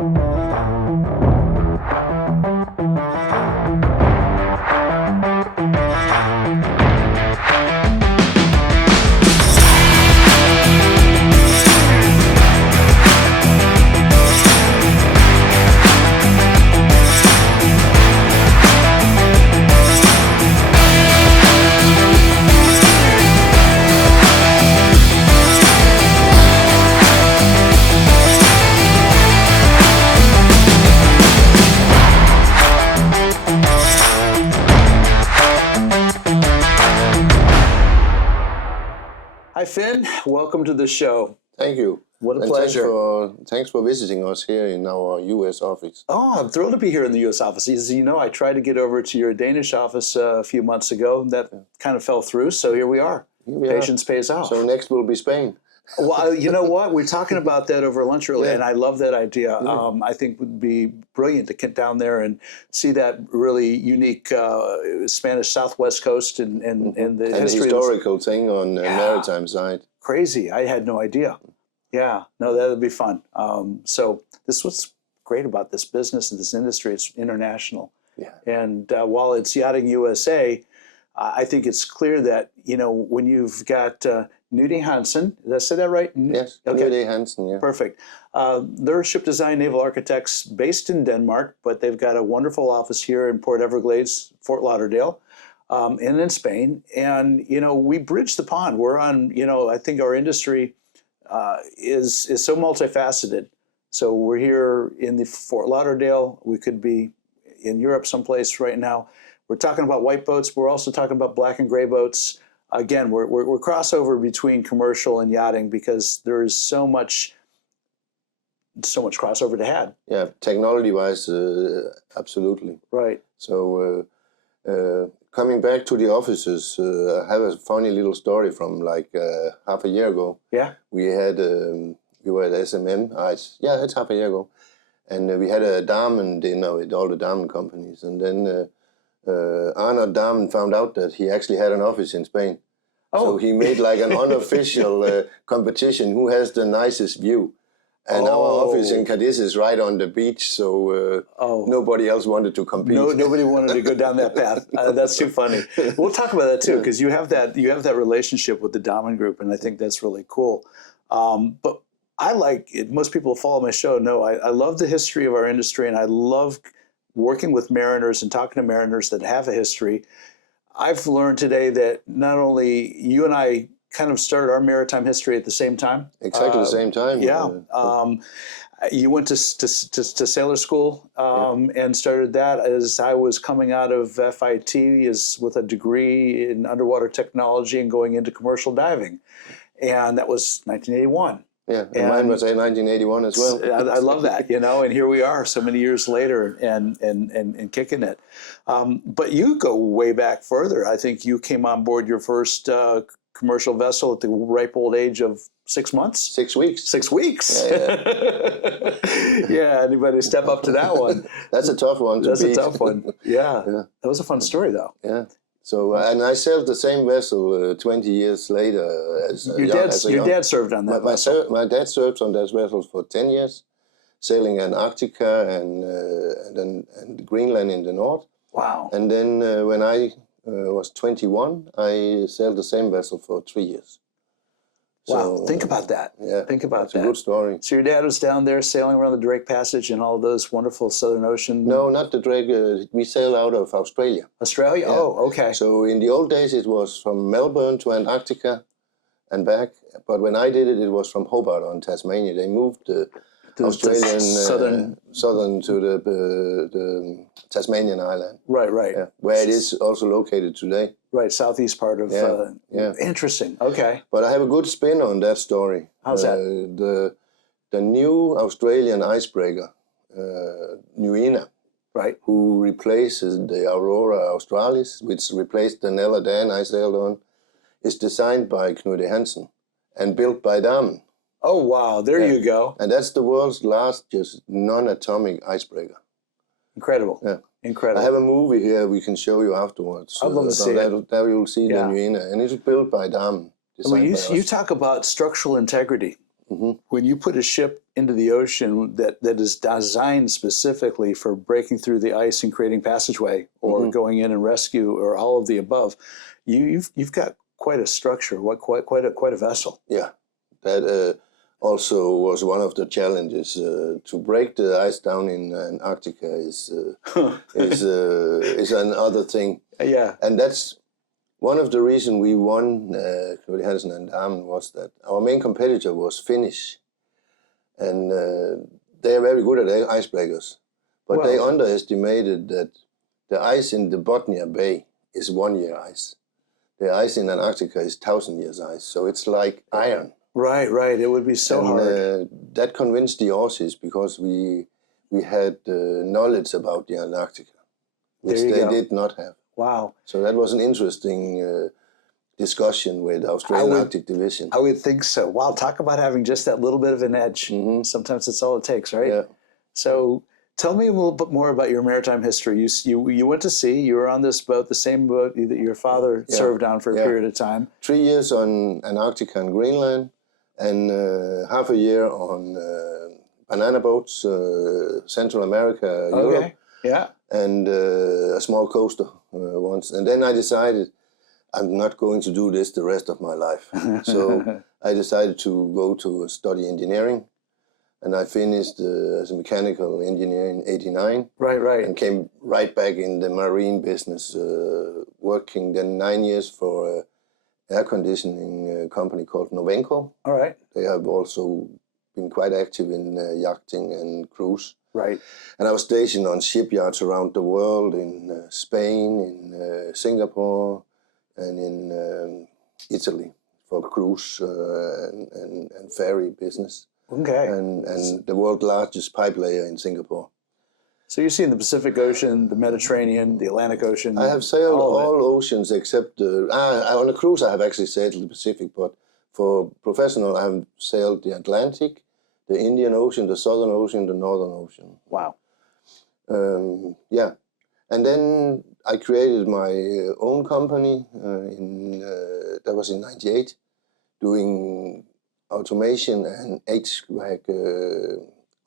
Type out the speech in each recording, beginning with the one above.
Hi, Finn. Welcome to the show. Thank you. What a pleasure. Thanks for visiting us here in our U.S. office. Oh, I'm thrilled to be here in the U.S. office. As you know, I tried to get over to your Danish office a few months ago. That kind of fell through, so here we are. Patience pays off. So next will be Spain. Well, you know what? We're talking about that over lunch earlier, and I love that idea. I think it would be brilliant to get down there and see that really unique Spanish southwest coast and the history. Historical thing on the maritime side. Crazy. I had no idea. Yeah, no, that would be fun. So this is what's great about this business and this industry. It's international. Yeah. And while it's Yachting USA, I think it's clear that, you know, when you've got KNUD E Hansen, did I say that right? Yes, okay. KNUD E Hansen, yeah. Perfect. They're ship design naval architects based in Denmark, but they've got a wonderful office here in Port Everglades, Fort Lauderdale, and in Spain. And, you know, we bridge the pond. We're on, you know, I think our industry is so multifaceted. So we're here in the Fort Lauderdale. We could be in Europe someplace right now. We're talking about white boats. We're also talking about black and gray boats. Again, we're crossover between commercial and yachting because there is so much crossover to have. Yeah, technology-wise, absolutely. Right. So coming back to the offices, I have a funny little story from like half a year ago. Yeah. We had we were at SMM. Yeah, it's half a year ago, and we had a Damen dinner with all the Damen companies, and then. Arnold Damen found out that he actually had an office in Spain. Oh. So he made like an unofficial competition, who has the nicest view. And our office in Cadiz is right on the beach, so nobody else wanted to compete. No, nobody wanted to go down that path. That's too funny. We'll talk about that too, because you have that relationship with the Damen Group, and I think that's really cool. But I like it. Most people who follow my show know I love the history of our industry, and I love working with mariners and talking to mariners that have a history. I've learned today that not only you and I kind of started our maritime history at the same time. Exactly the same time. Yeah. You went to sailor school and started that as I was coming out of FIT with a degree in underwater technology and going into commercial diving. And that was 1981. Yeah, and mine was 1981 as well. I love that, you know, and here we are so many years later and kicking it. But you go way back further. I think you came on board your first commercial vessel at the ripe old age of 6 months? 6 weeks. 6 weeks. Yeah. Yeah, anybody step up to that one? That's a tough one to beat. That's a tough one. Yeah. That was a fun story, though. Yeah. So, and I sailed the same vessel 20 years later. Your dad served on that vessel? My dad served on that vessel for 10 years, sailing Antarctica and Greenland in the north. Wow. And then when I was 21, I sailed the same vessel for 3 years. Wow, so, think about that. Yeah, think about that. It's a good story. So your dad was down there sailing around the Drake Passage and all of those wonderful Southern Ocean... No, not the Drake. We sailed out of Australia. Australia? Yeah. Oh, okay. So in the old days, it was from Melbourne to Antarctica and back. But when I did it, it was from Hobart on Tasmania. They moved the Australian southern to the Tasmanian island. Right, right. Yeah, where it is also located today. Right, southeast part of... Interesting, okay. But I have a good spin on that story. How's that? The new Australian icebreaker, Nuina, right, who replaces the Aurora Australis, which replaced the Nella Dan I sailed on, is designed by KNUD E Hansen and built by Damen. Oh, wow, there you go. And that's the world's largest non-atomic icebreaker. Incredible. Yeah. Incredible. I have a movie here we can show you afterwards. I'd love to see it. There you'll see the Nuina, and it's built by Damen. Well, you talk about structural integrity. When you put a ship into the ocean that is designed specifically for breaking through the ice and creating passageway, or going in and rescue, or all of the above, you've got quite a structure, quite a vessel. Yeah, that also was one of the challenges. To break the ice down in Antarctica is another thing. Yeah, and that's one of the reasons we won KNUD E Hansen and Damen, was that our main competitor was Finnish, and they are very good at icebreakers, but they underestimated that the ice in the Bothnia Bay is 1 year ice. The ice in Antarctica is 1,000 years ice, so it's like iron. Right. It would be so hard. That convinced the Aussies, because we had knowledge about the Antarctica, which they did not have. Wow. So that was an interesting discussion with Australian Arctic Division. I would think so. Wow, talk about having just that little bit of an edge. Sometimes that's all it takes, right? Yeah. So tell me a little bit more about your maritime history. You went to sea. You were on this boat, the same boat that your father served on for a period of time. 3 years on Antarctica and Greenland, and half a year on banana boats, Central America, Europe. Yeah. And a small coaster once. And then I decided I'm not going to do this the rest of my life. So I decided to go to study engineering, and I finished as a mechanical engineer in '89. Right. And came right back in the marine business, working then 9 years for an air conditioning company called Novenco. All right. They have also been quite active in yachting and cruise. Right. And I was stationed on shipyards around the world, in Spain, in Singapore, and in Italy for cruise and ferry business. Okay. And the world's largest pipe layer in Singapore. So you've seen the Pacific Ocean, the Mediterranean, the Atlantic Ocean. I have sailed all oceans except on a cruise I have actually sailed the Pacific, but for professional I have sailed the Atlantic, the Indian Ocean, the Southern Ocean, the Northern Ocean. Wow. Yeah. And then I created my own company that was in '98, doing automation and HVAC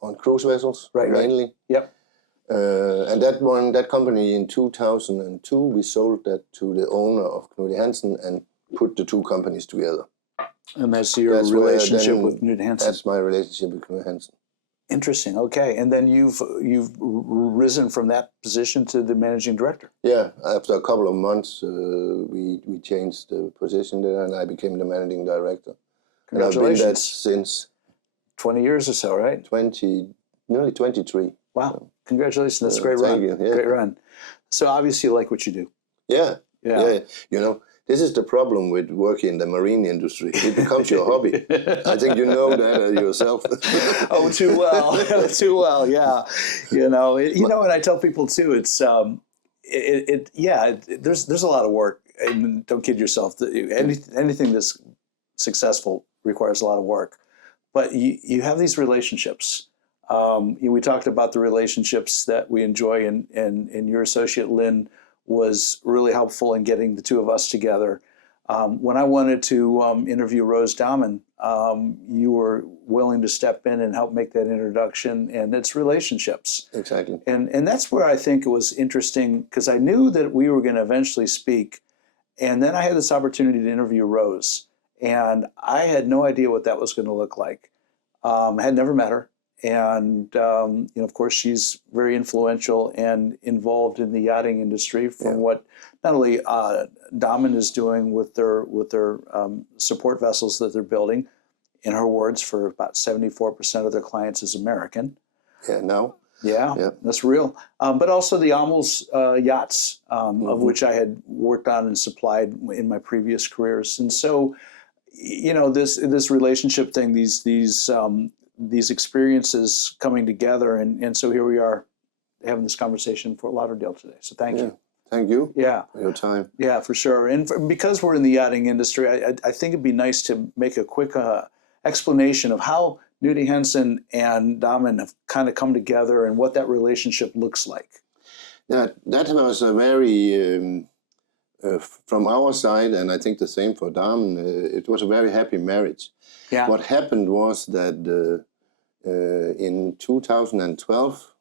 on cruise vessels, mainly. Right. Yep. And that company in 2002, we sold that to the owner of KNUD E Hansen and put the two companies together. And that's your relationship with KNUD E Hansen. That's my relationship with KNUD E Hansen. Interesting. Okay, and then you've risen from that position to the managing director. Yeah, after a couple of months, we changed the position there, and I became the managing director. Congratulations. And I've been that since 20 years or so, right? Nearly 23. Wow! Congratulations. That's a great run. Thank you. Yeah. Great run. So obviously, you like what you do. Yeah. You know, this is the problem with working in the marine industry. It becomes your hobby. I think you know that yourself. Oh, too well. Too well. Yeah. You know, and I tell people too, it's there's a lot of work, and don't kid yourself. Anything that's successful requires a lot of work, but you have these relationships. We talked about the relationships that we enjoy, and your associate Lynn was really helpful in getting the two of us together. When I wanted to interview Rose Damen, you were willing to step in and help make that introduction, and it's relationships. Exactly. And that's where I think it was interesting, because I knew that we were going to eventually speak, and then I had this opportunity to interview Rose, and I had no idea what that was going to look like. I had never met her. And of course, she's very influential and involved in the yachting industry from what not only Damen is doing with their support vessels that they're building. In her words, for about 74% of their clients is American. Yeah, now. Yeah, that's real. But also the AML's yachts, of which I had worked on and supplied in my previous careers. And so, this relationship thing, these experiences coming together, and so here we are having this conversation in Fort Lauderdale today. So thank you. Thank you. Yeah. For your time. Yeah, for sure. And because we're in the yachting industry, I think it'd be nice to make a quick explanation of how KNUD E Hansen and Damen have kind of come together and what that relationship looks like. Yeah, that was a very from our side, and I think the same for Damen, it was a very happy marriage. Yeah. What happened was that in 2012,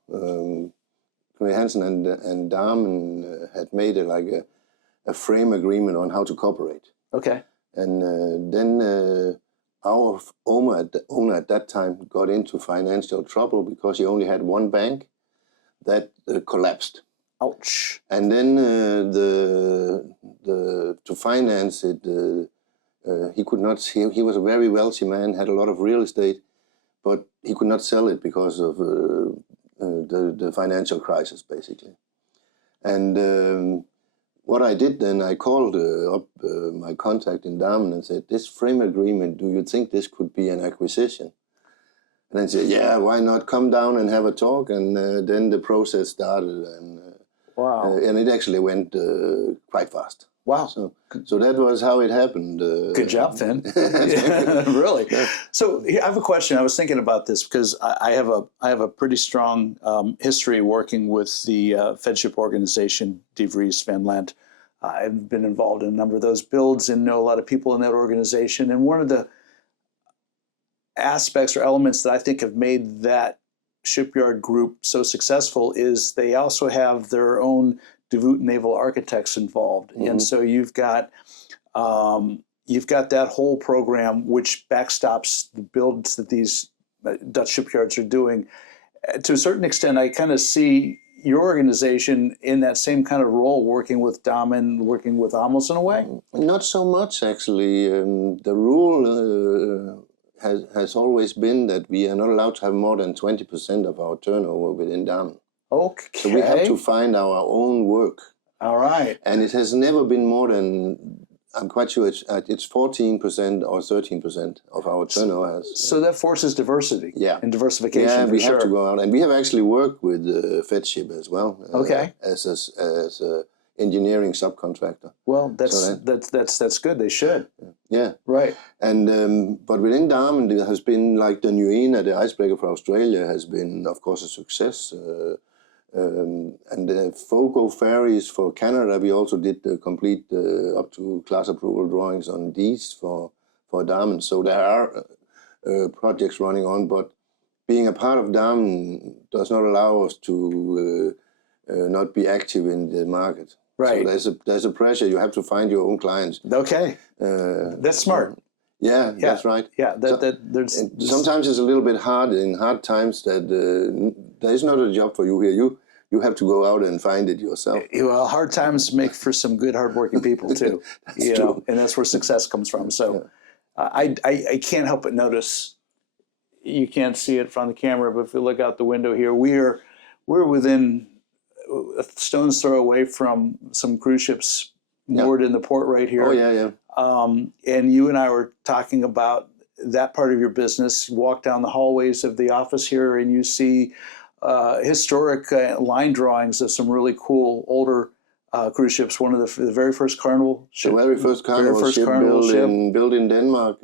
Hansen and Damen had made a frame agreement on how to cooperate. Okay. And then our owner at that time got into financial trouble because he only had one bank that collapsed. Ouch. And then to finance it, he could not. He was a very wealthy man, had a lot of real estate, but he could not sell it because of the financial crisis, basically. And what I did then, I called up my contact in Damen and said, "This frame agreement, do you think this could be an acquisition?" And then said, "Yeah, why not come down and have a talk?" And then the process started, and wow, and it actually went quite fast. Wow! So that was how it happened. Good job, Finn. Really. So I have a question. I was thinking about this because I have a pretty strong history working with the Fedship organization, De Vries Van Lent. I've been involved in a number of those builds and know a lot of people in that organization. And one of the aspects or elements that I think have made that shipyard group so successful is they also have their own DeVoot naval architects involved. Mm-hmm. And so you've got that whole program which backstops the builds that these Dutch shipyards are doing. To a certain extent, I kind of see your organization in that same kind of role, working with Damen, working with Amos in a way? Not so much, actually. The rule has always been that we are not allowed to have more than 20% of our turnover within Damen. Okay. So we have to find our own work. All right. And it has never been more than, I'm quite sure it's 14% or 13% of our turnover. So that forces diversity. Yeah. And diversification. Yeah, we have to go out. And we have actually worked with Fedship as well. Okay. As a engineering subcontractor. Well, that's good. They should. Yeah. Right. And but within Damen, there has been like the Nuena, the icebreaker for Australia, has been, of course, a success. And the FOGO ferries for Canada, we also did the complete up to class approval drawings on these for Damen. So there are projects running on, but being a part of Damen does not allow us to not be active in the market. Right. So there's a pressure. You have to find your own clients. Okay. That's smart. Yeah, that's right. Yeah, sometimes it's a little bit hard in hard times that there is not a job for you here. You have to go out and find it yourself. Well, hard times make for some good, hardworking people too. That's true. And that's where success comes from. So I can't help but notice. You can't see it from the camera, but if you look out the window here, we're within a stone's throw away from some cruise ships moored in the port right here. Oh yeah. And you and I were talking about that part of your business. You walk down the hallways of the office here and you see historic line drawings of some really cool older cruise ships. One of the very first Carnival ship. The very first Carnival ship built in Denmark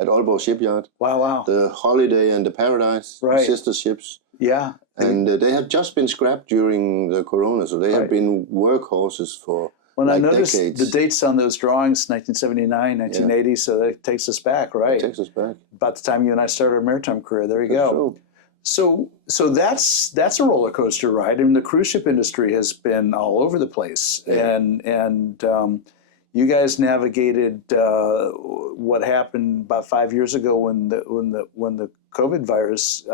at Aalborg Shipyard. Wow. The Holiday and the Paradise, sister ships. Yeah. And they have just been scrapped during the Corona, so they have been workhorses for When like I noticed decades. The dates on those drawings, 1979, 1980, so that takes us back, right? It takes us back. About the time you and I started our maritime career. There you go. True. So that's a roller coaster ride. I mean, the cruise ship industry has been all over the place, and you guys navigated what happened about 5 years ago when the COVID virus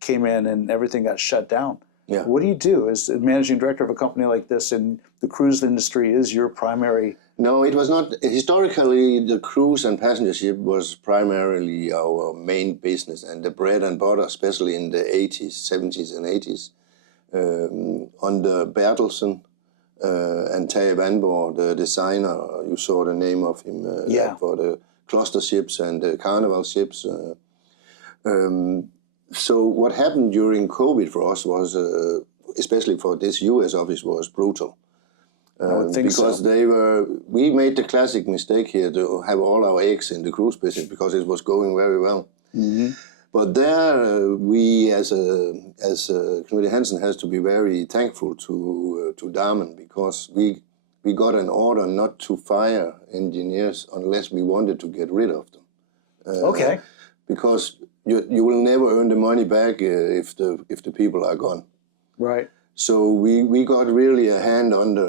came in and everything got shut down. Yeah. What do you do as managing director of a company like this, and the cruise industry is your primary? No, it was not. Historically, the cruise and passenger ship was primarily our main business and the bread and butter, especially in the 80s, 70s and 80s. Under Bertelsen and Tage Vanborg, the designer, you saw the name of him for the cluster ships and the carnival ships. So what happened during COVID for us was, especially for this US office, was brutal. I would think because we made the classic mistake here to have all our eggs in the cruise business because it was going very well. Mm-hmm. But there, we as KNUD E Hansen has to be very thankful to Damen, because we we got an order not to fire engineers unless we wanted to get rid of them. Okay. Because you will never earn the money back if the people are gone. Right. So we got really a hand under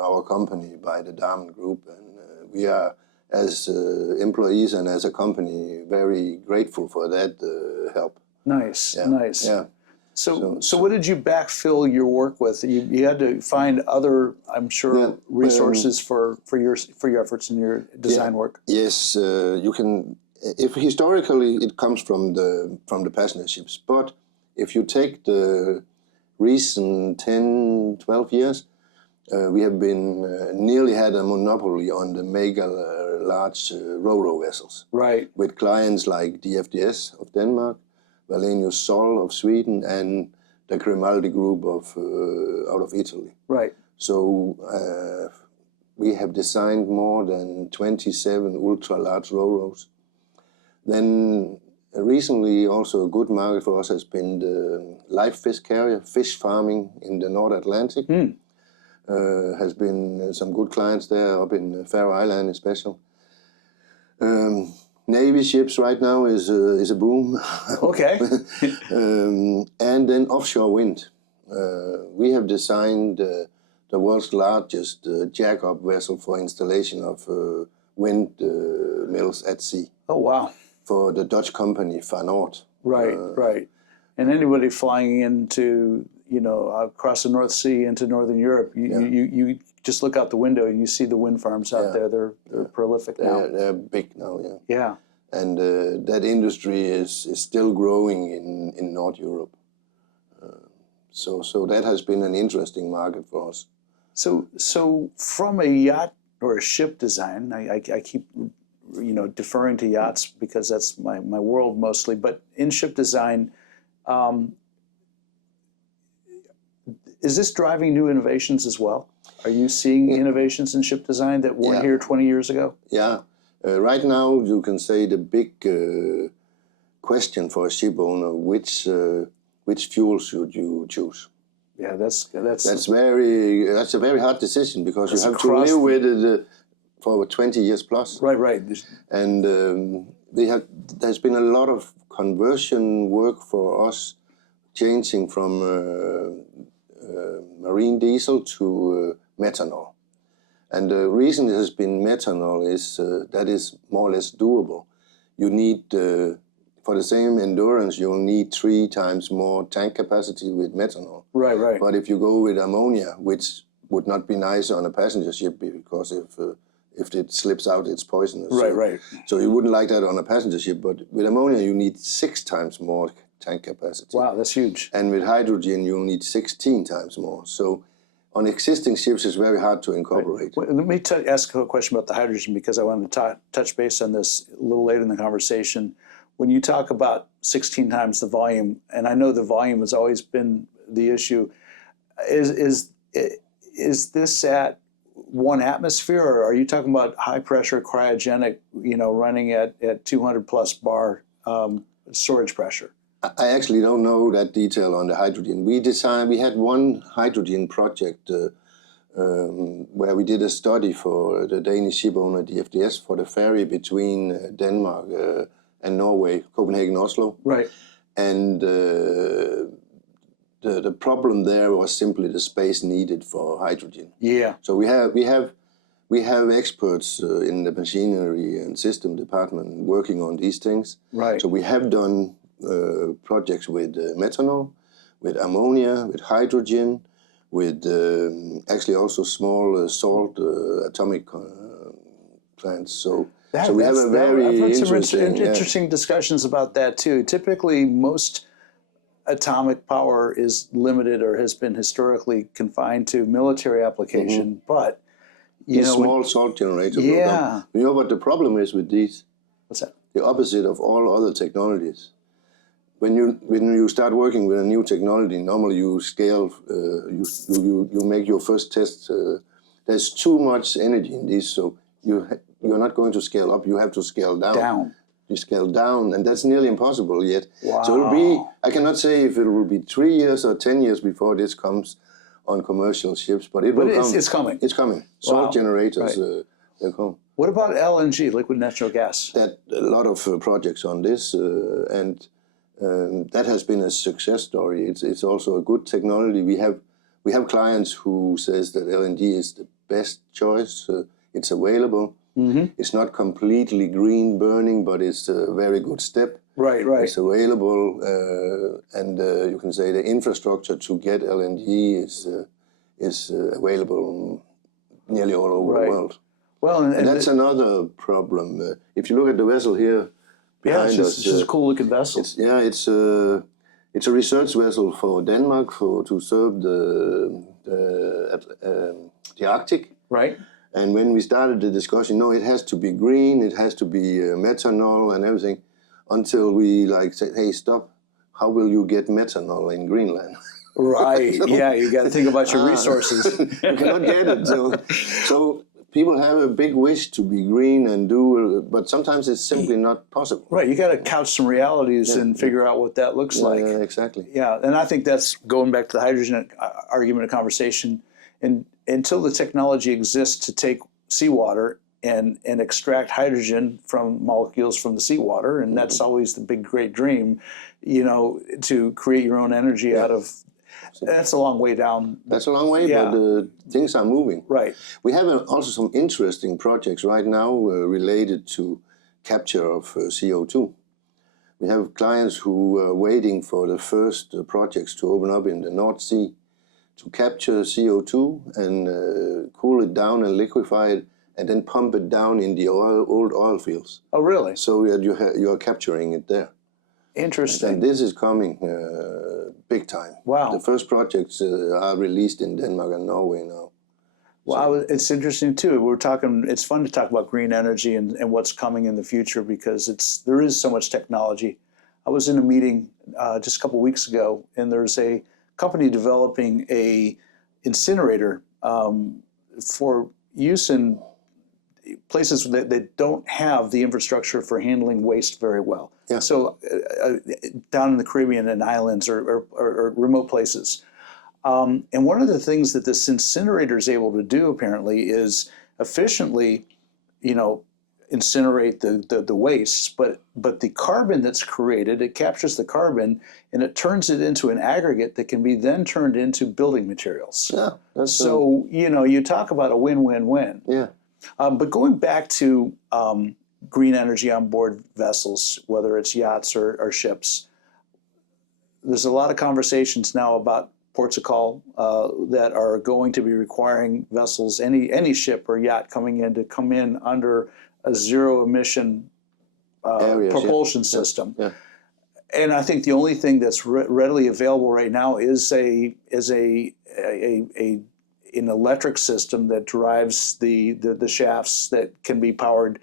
our company by the Damen Group, and we are, as employees and as a company, very grateful for that help. Nice, Yeah. nice. Yeah. So what did you backfill your work with? You had to find other, I'm sure, resources for your efforts in your design work. Yes, you can. If historically it comes from the passenger ships, but if you take the recent 10, 12 years, we have been nearly had a monopoly on the mega large ro-ro vessels. Right. With clients like DFDS of Denmark, Wallenius Sol of Sweden, and the Grimaldi Group of out of Italy. Right. So we have designed more than 27 ultra-large ro-ros. Then recently also a good market for us has been the live fish carrier, fish farming in the North Atlantic. Has been some good clients there up in Faroe Island especially. Navy ships right now is a boom. Okay. And then offshore wind. We have designed the world's largest jack-up vessel for installation of wind mills at sea. Oh, wow. For the Dutch company Van Oort. Right, right. And anybody flying into, across the North Sea into Northern Europe, you just look out the window and you see the wind farms out there. They're prolific now. They're big now, yeah. Yeah. And that industry is still growing in North Europe. So that has been an interesting market for us. So from a yacht or a ship design, I keep deferring to yachts because that's my world mostly, but in ship design, is this driving new innovations as well? Are you seeing innovations in ship design that weren't here 20 years ago? Yeah. Right now, you can say the big question for a ship owner, which fuel should you choose? Yeah, that's a very hard decision because you have to live with it for 20 years plus. Right, right. And there's been a lot of conversion work for us, changing from marine diesel to methanol. And the reason it has been methanol is that is more or less doable. You need, for the same endurance, you'll need 3 times more tank capacity with methanol. Right, right. But if you go with ammonia, which would not be nice on a passenger ship because if it slips out, it's poisonous. Right, right. So you wouldn't like that on a passenger ship, but with ammonia, you need 6 times more tank capacity. Wow, that's huge. And with hydrogen, you'll need 16 times more. So on existing ships, it's very hard to incorporate. Right. Well, let me ask a question about the hydrogen because I wanted to touch base on this a little later in the conversation. When you talk about 16 times the volume, and I know the volume has always been the issue, is this at 1 atmosphere, or are you talking about high pressure cryogenic, running at 200 plus bar storage pressure? I actually don't know that detail on the hydrogen. We had one hydrogen project where we did a study for the Danish ship owner DFDS for the ferry between Denmark and Norway, Copenhagen, Oslo. Right. And the problem there was simply the space needed for hydrogen. Yeah. So we have experts in the machinery and system department working on these things. Right. So we have done projects with methanol, with ammonia, with hydrogen, with actually also small salt atomic plants. So we have a very I've heard some interesting discussions about that too. Typically, most atomic power is limited or has been historically confined to military application, but small salt generator. Yeah. You know what the problem is with these? What's that? The opposite of all other technologies. When you start working with a new technology, normally you scale, you make your first test. There's too much energy in these, so you're not going to scale up. You have to scale down. You scale down, and that's nearly impossible yet. Wow. So it'll be, I cannot say if it will be 3 years or 10 years before this comes on commercial ships, but it will come. It's coming. It's coming. Salt generators, Right. they'll come. What about LNG, liquid natural gas? That a lot of projects on this, and that has been a success story. It's also a good technology. We have clients who says that LNG is the best choice. It's available. It's not completely green burning, but it's a very good step. Right, right. It's available, and you can say the infrastructure to get LNG is available nearly all over the world. Well, and that's another problem. If you look at the vessel here behind us, it's just a cool looking vessel. It's a research vessel for Denmark to serve the Arctic. Right. And when we started the discussion, no, it has to be green, it has to be methanol and everything, until we said, hey, stop. How will you get methanol in Greenland? Right. Yeah, you got to think about your resources. You cannot get it. So people have a big wish to be green and do, but sometimes it's simply not possible. Right. You got to couch some realities and figure out what that looks like. Yeah, exactly. Yeah, and I think that's going back to the hydrogen argument and conversation. And until the technology exists to take seawater and extract hydrogen from molecules from the seawater, and that's always the big, great dream, to create your own energy out of. That's a long way down. That's a long way, but things are moving. Right. We have also some interesting projects right now related to capture of CO2. We have clients who are waiting for the first projects to open up in the North Sea to capture CO2 and cool it down and liquefy it and then pump it down in the old oil fields. Oh, really? So that you are capturing it there. Interesting. And this is coming big time. Wow. The first projects are released in Denmark and Norway now. Wow, it's interesting too. It's fun to talk about green energy and what's coming in the future because there is so much technology. I was in a meeting just a couple of weeks ago, and there's a company developing a incinerator for use in places that don't have the infrastructure for handling waste very well. Yeah. So down in the Caribbean and islands or remote places. And one of the things that this incinerator is able to do apparently is efficiently, incinerate the wastes, but the carbon that's created, it captures the carbon and it turns it into an aggregate that can be then turned into building materials. Yeah. So, you talk about a win-win-win. Yeah. But going back to green energy on board vessels, whether it's yachts or ships, there's a lot of conversations now about ports of call that are going to be requiring vessels, any ship or yacht come in under a zero-emission propulsion system. Yeah. And I think the only thing that's readily available right now is an electric system that drives the shafts that can be powered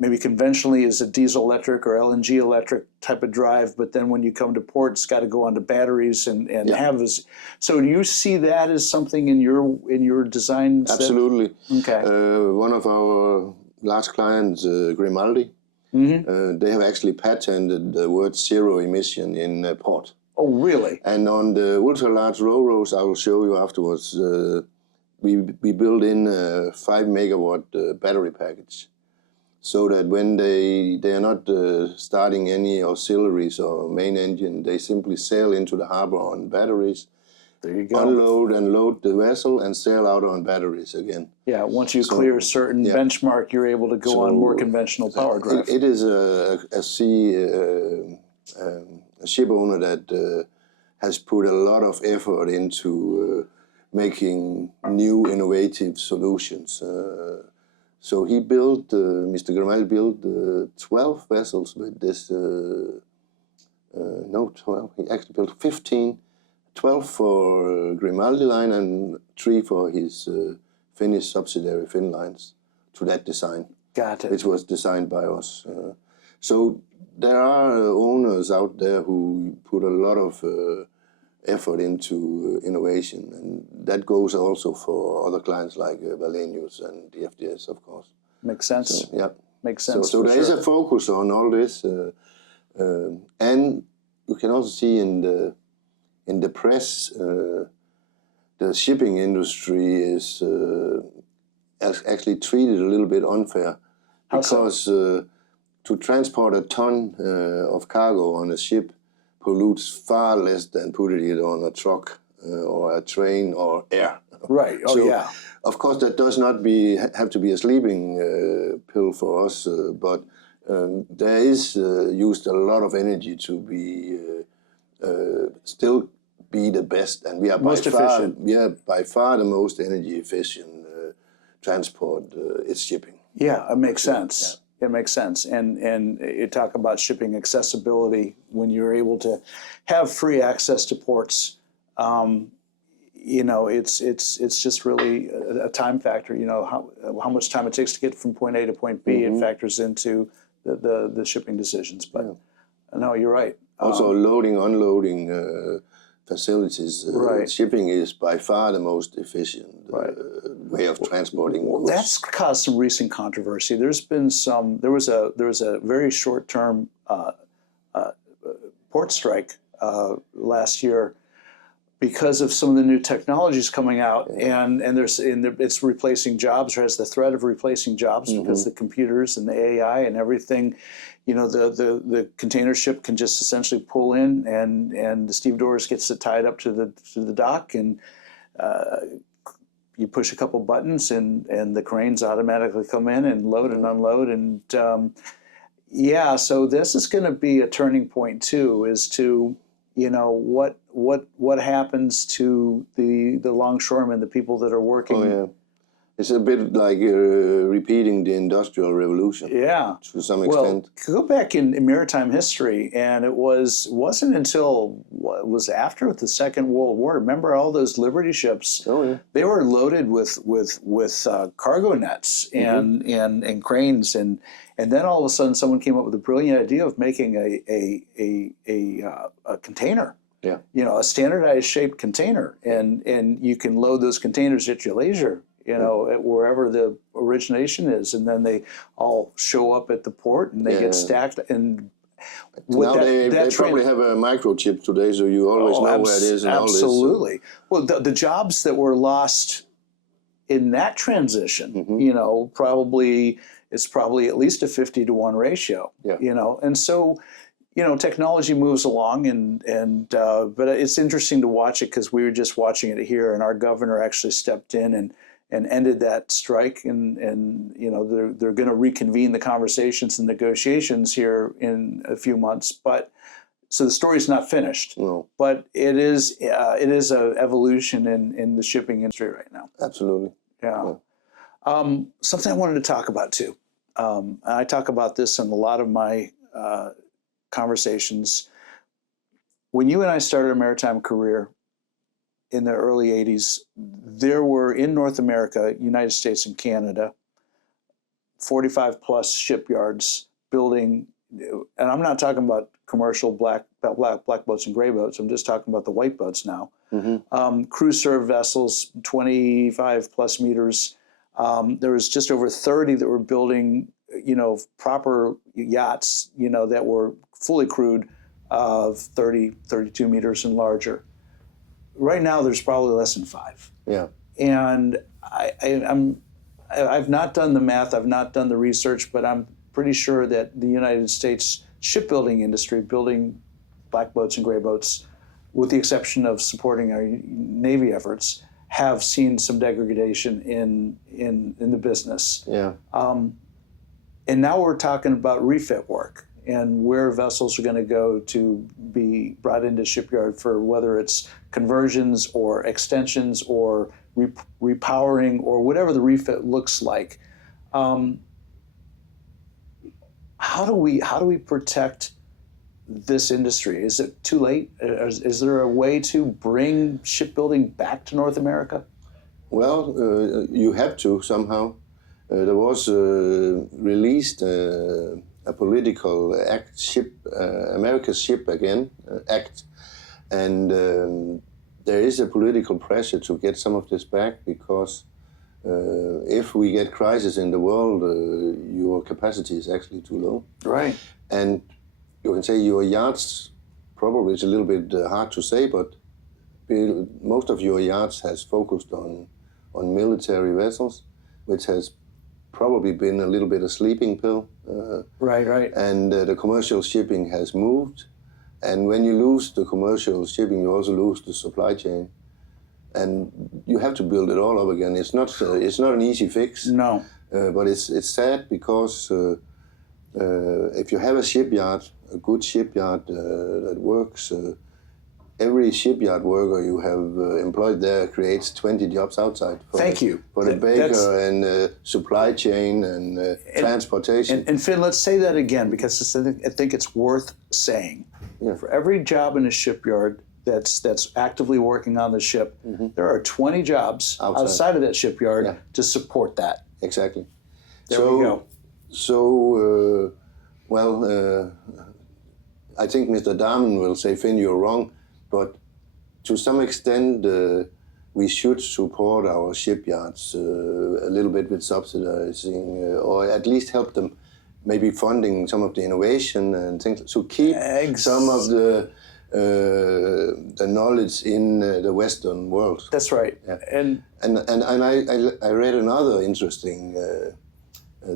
maybe conventionally as a diesel electric or LNG electric type of drive, but then when you come to port, it's got to go onto batteries and have this. So do you see that as something in your design? Absolutely. Okay. One of our last clients, Grimaldi, they have actually patented the word zero emission in port. Oh, really? And on the ultra large ro-ros, I will show you afterwards. We build in a 5 megawatt battery package, so that when they are not starting any auxiliaries or main engine, they simply sail into the harbor on batteries. There you go. Unload and load the vessel and sail out on batteries again. Yeah, once you clear a certain benchmark, you're able to go on more conventional power drive. It is a ship owner that has put a lot of effort into making new innovative solutions. So he built, Mr. Grimaldi built 12 vessels with this, no 12, he actually built 15, 12 for Grimaldi line and 3 for his Finnish subsidiary Finn Lines to that design. Got it. Which was designed by us. So there are owners out there who put a lot of effort into innovation, and that goes also for other clients like Wallenius and the FDS, of course. Makes sense. So, yeah. Makes sense. So there is a focus on all this, and you can also see in the press the shipping industry is actually treated a little bit unfair. How so? Because to transport a ton of cargo on a ship pollutes far less than putting it on a truck or a train or air. Right. Oh, so, yeah. Of course, that does not have to be a sleeping pill for us, but there is used a lot of energy to be still be the best, and we are most efficient. By far the most energy efficient transport is shipping. Yeah, it makes sense. Yeah. It makes sense. And you talk about shipping accessibility when you're able to have free access to ports. You know, it's just really a time factor. You know, how much time it takes to get from point A to point B. It factors into the shipping decisions. But no, you're right. Also, loading, unloading facilities. Right. Shipping is by far the most efficient way of transporting goods. That's caused some recent controversy. There's been there was a very short-term port strike last year because of some of the new technologies coming out, and it's replacing jobs, or has the threat of replacing jobs because the computers and the AI and everything. You know, the container ship can just essentially pull in, and the stevedores gets it tied up to the dock, and you push a couple buttons, and the cranes automatically come in and load and unload, and yeah. So this is going to be a turning point too, as to, you know, what happens to the longshoremen, the people that are working. Oh, yeah. It's a bit like repeating the Industrial Revolution. Yeah, to some extent. Well, go back in maritime history, and it wasn't until it was after the Second World War. Remember all those Liberty ships? Oh, yeah. They were loaded with cargo nets and cranes, and then all of a sudden someone came up with a brilliant idea of making a container. Yeah. You know, a standardized shaped container, and you can load those containers at your leisure, you know, at wherever the origination is, and then they all show up at the port, and they get stacked. And now they probably have a microchip today, so you always know where it is and all this. Absolutely. Well, the jobs that were lost in that transition, you know, it's probably at least a 50-to-1 ratio. Yeah. You know, and so, you know, technology moves along, but it's interesting to watch it, because we were just watching it here, and our governor actually stepped in and ended that strike, and you know, they're going to reconvene the conversations and negotiations here in a few months. But so the story's not finished. No. But it is a evolution in the shipping industry right now. Absolutely. Yeah. Something I wanted to talk about too. And I talk about this in a lot of my conversations. When you and I started a maritime career in the early 80s, there were, in North America, United States and Canada, 45 plus shipyards building, and I'm not talking about commercial black boats and gray boats, I'm just talking about the white boats now. Cruise serve vessels, 25 plus meters. There was just over 30 that were building, you know, proper yachts, you know, that were fully crewed, of 30, 32 meters and larger. Right now, there's probably less than 5. Yeah. And I've not done the math, I've not done the research, but I'm pretty sure that the United States shipbuilding industry, building black boats and gray boats, with the exception of supporting our Navy efforts, have seen some degradation in the business. Yeah. And now we're talking about refit work and where vessels are going to go to be brought into shipyard for whether it's conversions or extensions or repowering or whatever the refit looks like. How do we protect this industry? Is it too late? Is there a way to bring shipbuilding back to North America? Well, you have to somehow. There was released a political act, America's Ship Again Act, and there is a political pressure to get some of this back, because if we get crisis in the world, your capacity is actually too low. Right. And you can say your yachts, probably it's a little bit hard to say, but most of your yachts has focused on military vessels, which has probably been a little bit a sleeping pill. Right. And the commercial shipping has moved. And when you lose the commercial shipping, you also lose the supply chain. And you have to build it all up again. It's not an easy fix. No. But it's sad because if you have a shipyard, a good shipyard that works, every shipyard worker you have employed there creates 20 jobs outside. Thank you. For the baker and supply chain and transportation. And Finn, let's say that again, because I think it's worth saying. Yeah. For every job in a shipyard that's actively working on the ship, there are 20 jobs outside of that shipyard to support that. Exactly. There we go. So, I think Mr. Damen will say, Finn, you're wrong, but to some extent, we should support our shipyards a little bit with subsidizing, or at least help them, maybe funding some of the innovation and things to keep some of the knowledge in the Western world. That's right. Yeah. And I read another interesting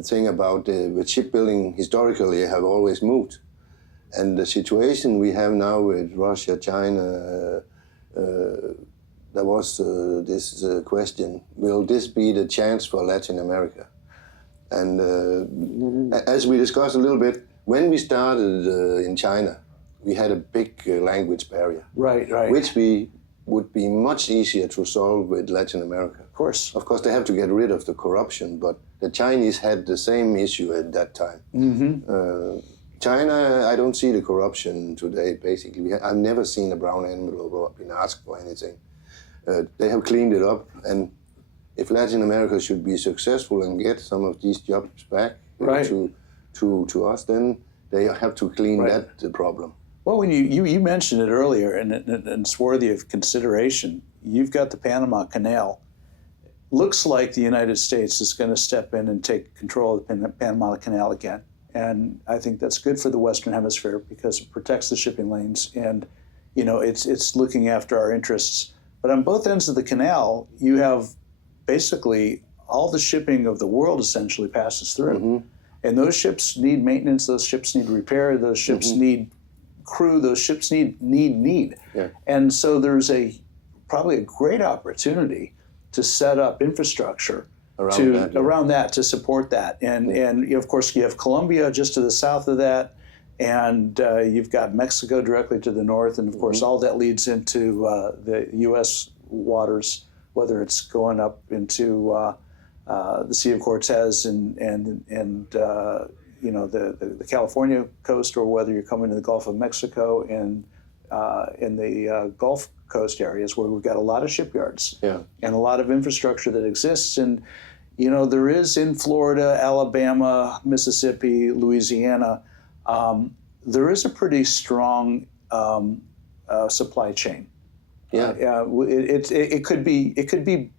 thing about with shipbuilding historically have always moved. And the situation we have now with Russia, China, there was this question, will this be the chance for Latin America? And as we discussed a little bit, when we started in China, we had a big language barrier. Right. Which would be much easier to solve with Latin America. Of course. Of course, they have to get rid of the corruption, but the Chinese had the same issue at that time. China, I don't see the corruption today, basically. I've never seen a brown envelope or been asked for anything. They have cleaned it up, and if Latin America should be successful and get some of these jobs back to us, then they have to clean that problem. Well, when you mentioned it earlier, and it's worthy of consideration, you've got the Panama Canal. Looks like the United States is going to step in and take control of the Panama Canal again. And I think that's good for the Western Hemisphere because it protects the shipping lanes and, it's looking after our interests. But on both ends of the canal, you have basically all the shipping of the world essentially passes through. And those ships need maintenance, those ships need repair, those ships need crew, those ships need. Yeah. And so there's probably a great opportunity to set up infrastructure around that to support that. And of course you have Colombia just to the south of that, and you've got Mexico directly to the north, and of course all that leads into the U.S. waters, whether it's going up into the Sea of Cortez and the California coast, or whether you're coming to the Gulf of Mexico and in the Gulf Coast areas where we've got a lot of shipyards and a lot of infrastructure that exists. And there is in Florida, Alabama, Mississippi, Louisiana, there is a pretty strong supply chain. It could be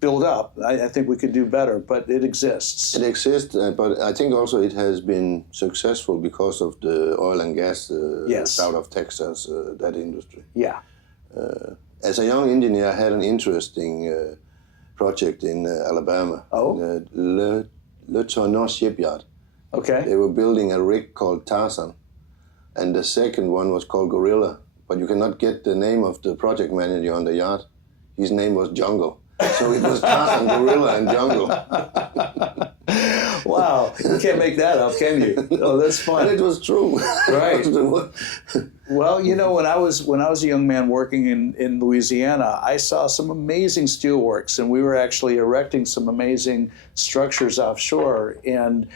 built up. I think we could do better, but it exists. It exists, but I think also it has been successful because of the oil and gas south of Texas, that industry. Yeah. As a young engineer, I had an interesting project in Alabama. Le Tourneau Shipyard. Okay. They were building a rig called Tarzan, and the second one was called Gorilla, but you cannot get the name of the project manager on the yacht. His name was Jungle. So it was Tarzan, Gorilla, and Jungle. Wow, you can't make that up, can you? Oh, that's fun. And it was true. Right. Well, when I was a young man working in Louisiana, I saw some amazing steelworks, and we were actually erecting some amazing structures offshore. And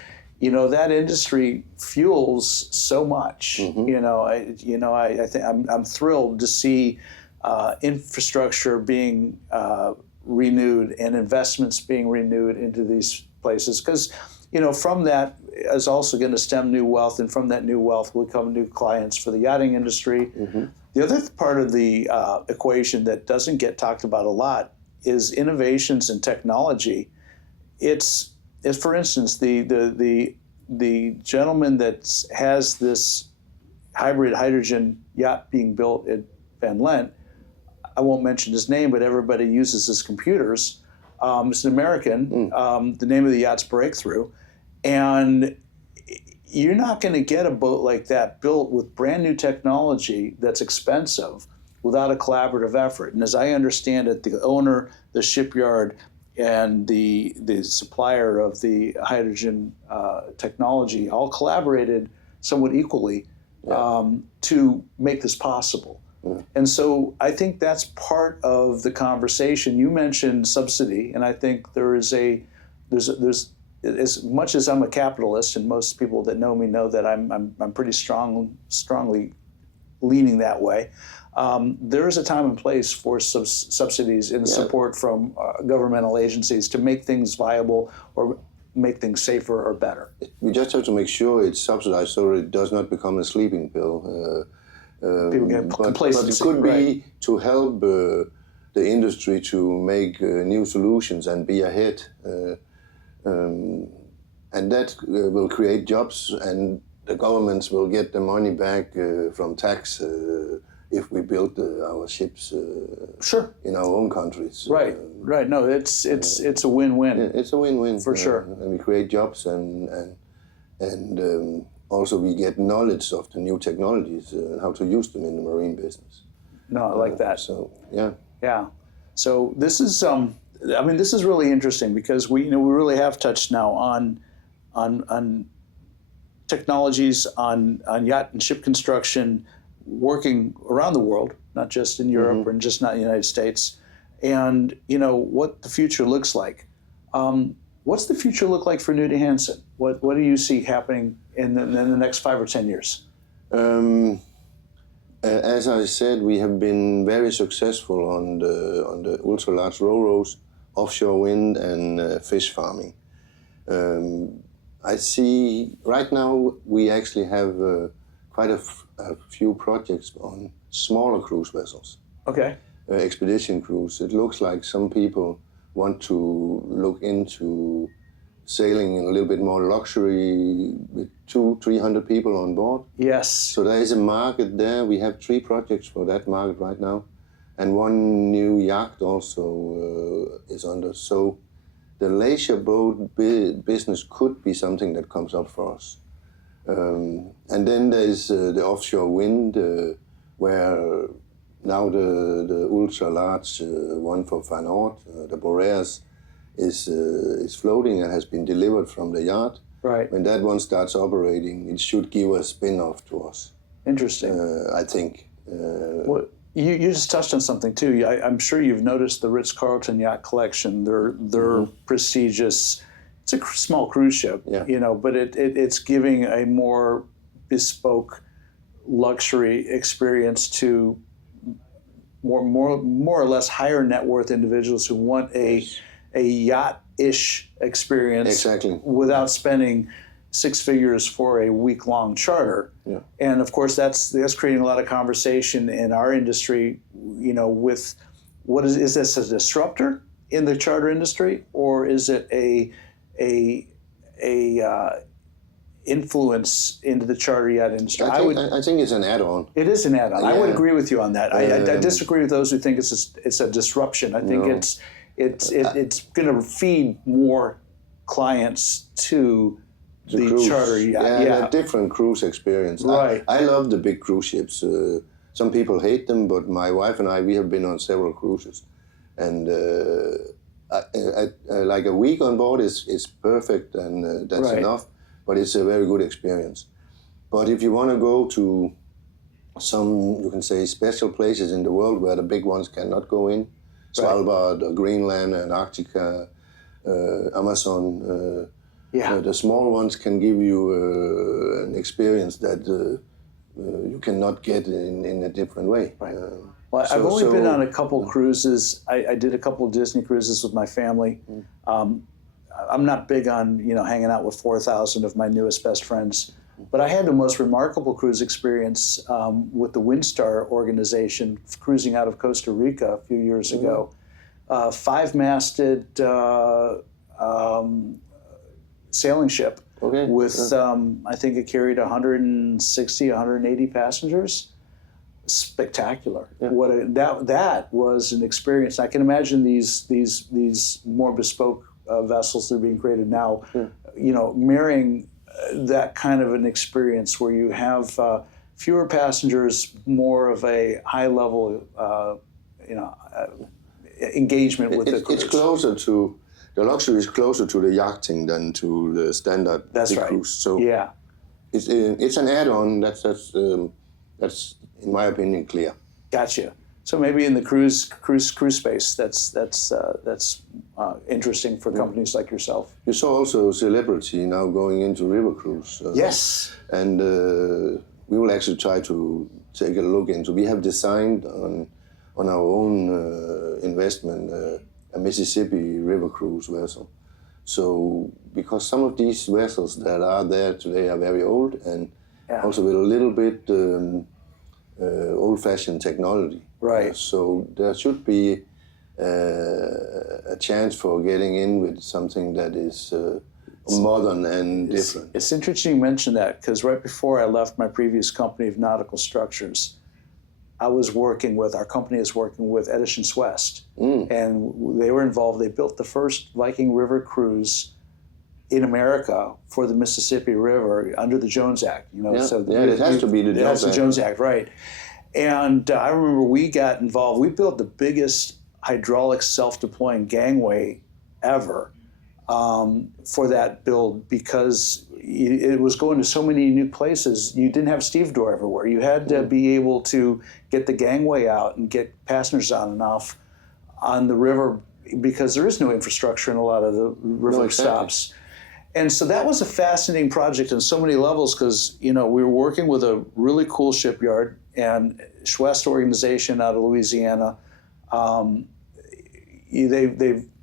that industry fuels so much. I think I'm thrilled to see infrastructure being renewed and investments being renewed into these places, because from that is also going to stem new wealth, and from that new wealth will come new clients for the yachting industry. The other part of the equation that doesn't get talked about a lot is innovations in technology. It's for instance the gentleman that has this hybrid hydrogen yacht being built at Van Lent. I won't mention his name, but everybody uses his computers. It's an American. The name of the yacht's Breakthrough. And you're not going to get a boat like that built with brand new technology that's expensive without a collaborative effort. And as I understand it, the owner, the shipyard, and the supplier of the hydrogen technology all collaborated somewhat equally to make this possible. And so I think that's part of the conversation. You mentioned subsidy, and I think there's as much as I'm a capitalist, and most people that know me know that I'm pretty strongly leaning that way. There is a time and place for subsidies and support from governmental agencies to make things viable or make things safer or better. We just have to make sure it's subsidized so it does not become a sleeping pill. People get complacency. But it could be to help the industry to make new solutions and be ahead. And that will create jobs, and the governments will get the money back from tax if we build our ships in our own countries. Right. No, it's a win-win. Yeah, it's a win-win for sure. And we create jobs, and also we get knowledge of the new technologies and how to use them in the marine business. No, I like that. So yeah. Yeah. So this is this is really interesting because we really have touched now on technologies on yacht and ship construction working around the world, not just in Europe or just not in the United States, and what the future looks like. What's the future look like for KNUD E Hansen? What do you see happening in the next 5 or 10 years? As I said, we have been very successful on the ultra-large ro-ros, offshore wind, and fish farming. I see right now we actually have quite a few projects on smaller cruise vessels. Okay. Expedition cruise. It looks like some people want to look into sailing in a little bit more luxury with 200-300 people on board. Yes. So there is a market there. We have 3 projects for that market right now. And 1 new yacht also is under. So the leisure boat business could be something that comes up for us. And then there's the offshore wind, where now the ultra-large one for Van Oort, the Boreas, is floating and has been delivered from the yard. Right. When that one starts operating, it should give a spin-off to us. Interesting. I think. Well, you just touched on something too. I'm sure you've noticed the Ritz-Carlton Yacht Collection. They're prestigious. It's a small cruise ship, but it's giving a more bespoke luxury experience to more or less higher net worth individuals who want a yacht-ish experience without spending 6 figures for a week-long charter. Yeah. And of course that's creating a lot of conversation in our industry, with is this a disruptor in the charter industry, or is it a influence into the charter yacht industry? I think it's an add-on. It is an add-on. I would agree with you on that. I disagree with those who think it's a disruption. I think it's going to feed more clients to the cruise. Charter yacht. A different cruise experience. Right. I love the big cruise ships. Some people hate them, but my wife and I, we have been on several cruises, and like a week on board is perfect, and that's enough. But it's a very good experience. But if you want to go to some, you can say, special places in the world where the big ones cannot go in, Svalbard, Greenland, Antarctica, Amazon, the small ones can give you an experience that you cannot get in a different way. Right. Well, I've only been on a couple cruises. I did a couple of Disney cruises with my family. I'm not big on hanging out with 4,000 of my newest best friends, but I had the most remarkable cruise experience with the Windstar organization cruising out of Costa Rica a few years ago. 5-masted sailing ship with I think it carried 160, 180 passengers. spectacular. That was an experience. I can imagine these more bespoke vessels that are being created now, marrying that kind of an experience where you have fewer passengers, more of a high level, engagement with the cruise. It's closer to, the luxury is closer to the yachting than to the standard cruise. So yeah, it's an add-on. That's in my opinion clear. Gotcha. So maybe in the cruise space, that's interesting for companies like yourself. You saw also Celebrity now going into river cruise. Yes. And we will actually try to take a look into. We have designed on our own investment a Mississippi river cruise vessel. So because some of these vessels that are there today are very old and also with a little bit old-fashioned technology. Right. So there should be a chance for getting in with something that is modern and different. It's interesting you mention that, because right before I left my previous company of nautical structures, our company is working with Edison's West, and they were involved. They built the first Viking river cruise in America for the Mississippi River under the Jones Act. It has to be the Jones Act. That's the Jones Act, right. And I remember we got involved. We built the biggest hydraulic self-deploying gangway ever for that build, because it was going to so many new places. You didn't have stevedore everywhere. You had to be able to get the gangway out and get passengers on and off on the river, because there is no infrastructure in a lot of the river stops. And so that was a fascinating project on so many levels, because we were working with a really cool shipyard and Schwest organization out of Louisiana.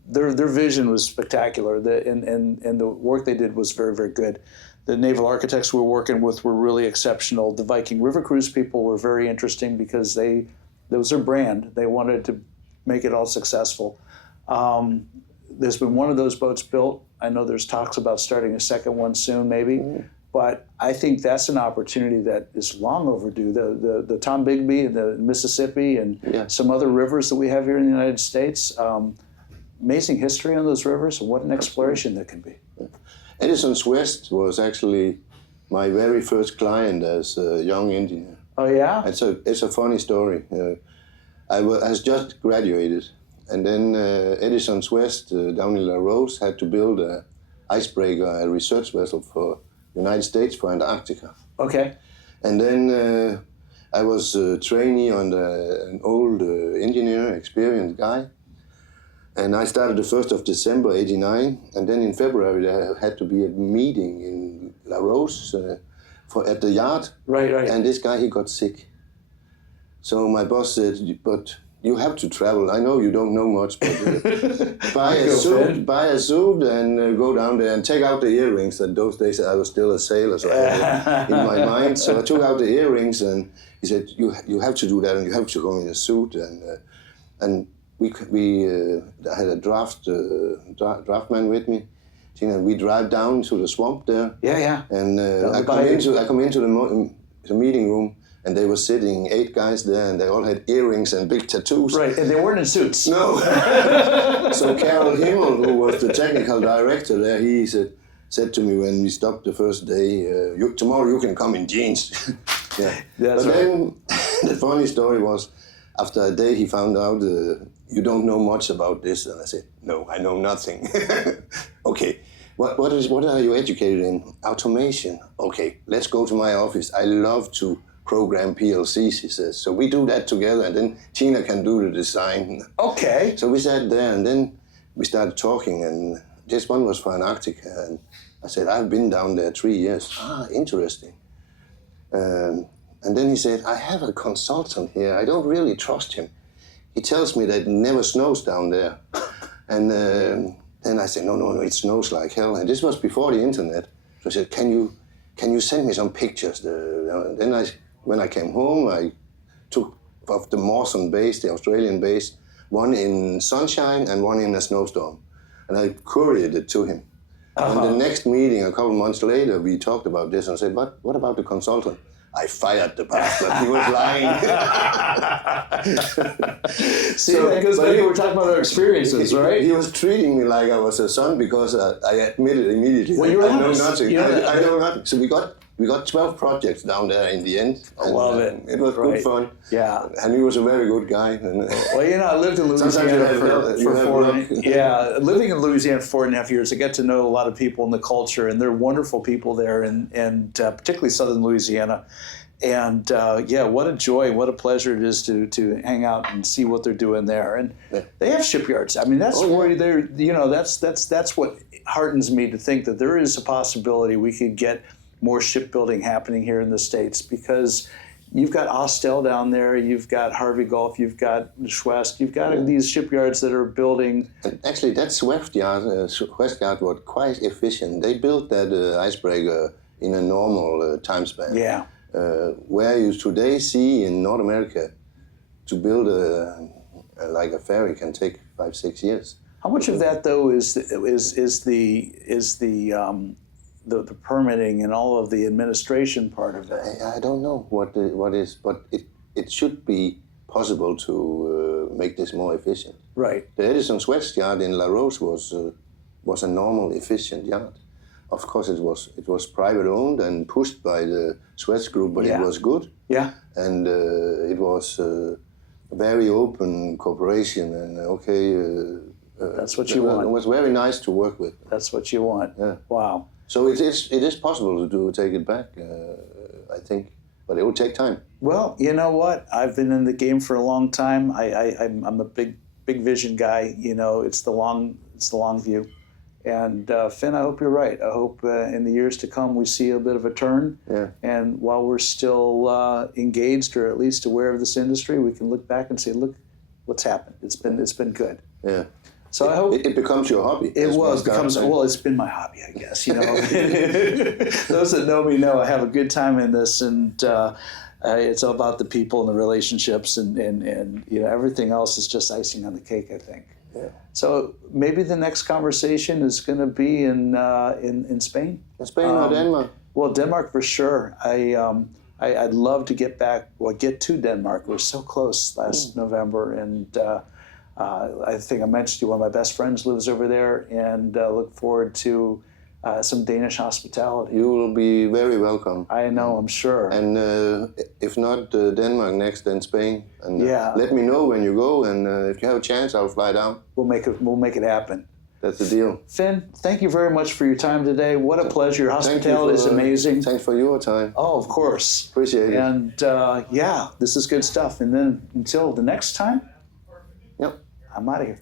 Their vision was spectacular, and the work they did was very, very good. The naval architects we were working with were really exceptional. The Viking River Cruise people were very interesting, because that was their brand. They wanted to make it all successful. There's been one of those boats built. I know there's talks about starting a second one soon, maybe. But I think that's an opportunity that is long overdue. The Tom Bigby and the Mississippi and some other rivers that we have here in the United States. Amazing history on those rivers, and what an exploration that can be. Edison's West was actually my very first client as a young engineer. Oh yeah? It's a funny story. I was just graduated, and then Edison's West down in La Rose had to build a icebreaker, a research vessel for United States for Antarctica. Okay. And then I was a trainee under an old engineer, experienced guy. And I started the 1st of December, '89. And then in February, there had to be a meeting in La Rose at the Yacht. Right. And this guy, he got sick. So my boss said, but you have to travel. I know you don't know much, but buy a suit and go down there and take out the earrings. And those days I was still a sailor, so I had it in my mind. So I took out the earrings, and he said, you have to do that, and you have to go in a suit. And I had a draftman with me, and we drive down to the swamp there. Yeah. And I come into the meeting room, and they were sitting 8 guys there, and they all had earrings and big tattoos. Right, and they weren't in suits. No. So Carol Himmel, who was the technical director there, he said to me when we stopped the first day, tomorrow you can come in jeans. Yeah. But then the funny story was, after a day he found out, you don't know much about this. And I said, no, I know nothing. Okay, what are you educated in? Automation. Okay, let's go to my office. I love to program PLCs, he says. So we do that together, and then Tina can do the design. Okay. So we sat there, and then we started talking, and this one was for Antarctica. And I said, I've been down there 3 years. Interesting. And then he said, I have a consultant here. I don't really trust him. He tells me that it never snows down there. And then I said, no, it snows like hell. And this was before the internet. So I said, can you send me some pictures? Then when I came home, I took of the Mawson base, the Australian base, one in sunshine and one in a snowstorm. And I couriered it to him. And the next meeting, a couple months later, we talked about this and said, what about the consultant? I fired the bastard. He was lying. See, that goes back to we're talking about our experiences, right? He was treating me like I was a son because I admitted immediately. Well, you're I know honest. nothing. I know nothing. So we got 12 projects down there in the end. I love it. It was good fun. Yeah. And he was a very good guy. Well, you know, I lived in Louisiana living in Louisiana for 4.5 years. I get to know a lot of people in the culture, and they're wonderful people there, and particularly Southern Louisiana. And what a joy, what a pleasure it is to hang out and see what they're doing there. And they have shipyards. I mean, that's where they're, you know, that's what heartens me to think that there is a possibility we could get more shipbuilding happening here in the States, because you've got Austell down there, you've got Harvey Gulf, you've got Schwest, you've got these shipyards that are building. And actually, that Schwest yard was quite efficient. They built that icebreaker in a normal time span. Yeah. Where you today see in North America, to build like a ferry can take 5-6 years. How much of that though is the permitting and all of the administration part of it? I don't know what is, but it should be possible to make this more efficient. Right. The Edison Schwest yard in La Rose was a normal, efficient yard. Of course, it was private owned and pushed by the Schwest group, but it was good. Yeah. And it was a very open cooperation, and that's what you want. It was very nice to work with. That's what you want. Yeah. Wow. So it is possible to take it back, I think, but it will take time. Well, you know what? I've been in the game for a long time. I'm a big vision guy. You know, it's the long view. And Finn, I hope you're right. I hope in the years to come we see a bit of a turn. Yeah. And while we're still engaged, or at least aware of this industry, we can look back and say, look, what's happened. It's been good. Yeah. So I hope it becomes your hobby. It's been my hobby, I guess. You know, those that know me know I have a good time in this, and it's all about the people and the relationships, and you know, everything else is just icing on the cake, I think. Yeah. So maybe the next conversation is going to be in Spain. In Spain or Denmark? Well, Denmark for sure. I'd love to get to Denmark. We're so close last November, and I think I mentioned to you, one of my best friends lives over there, and look forward to some Danish hospitality. You will be very welcome. I know, I'm sure. And if not Denmark next, then Spain. And let me know when you go, and if you have a chance, I'll fly down. We'll make it happen. That's the deal. Finn, thank you very much for your time today. What a pleasure. Your hospitality is amazing. Thanks for your time. Oh, of course. Appreciate it. And this is good stuff. And then until the next time, I'm out of here.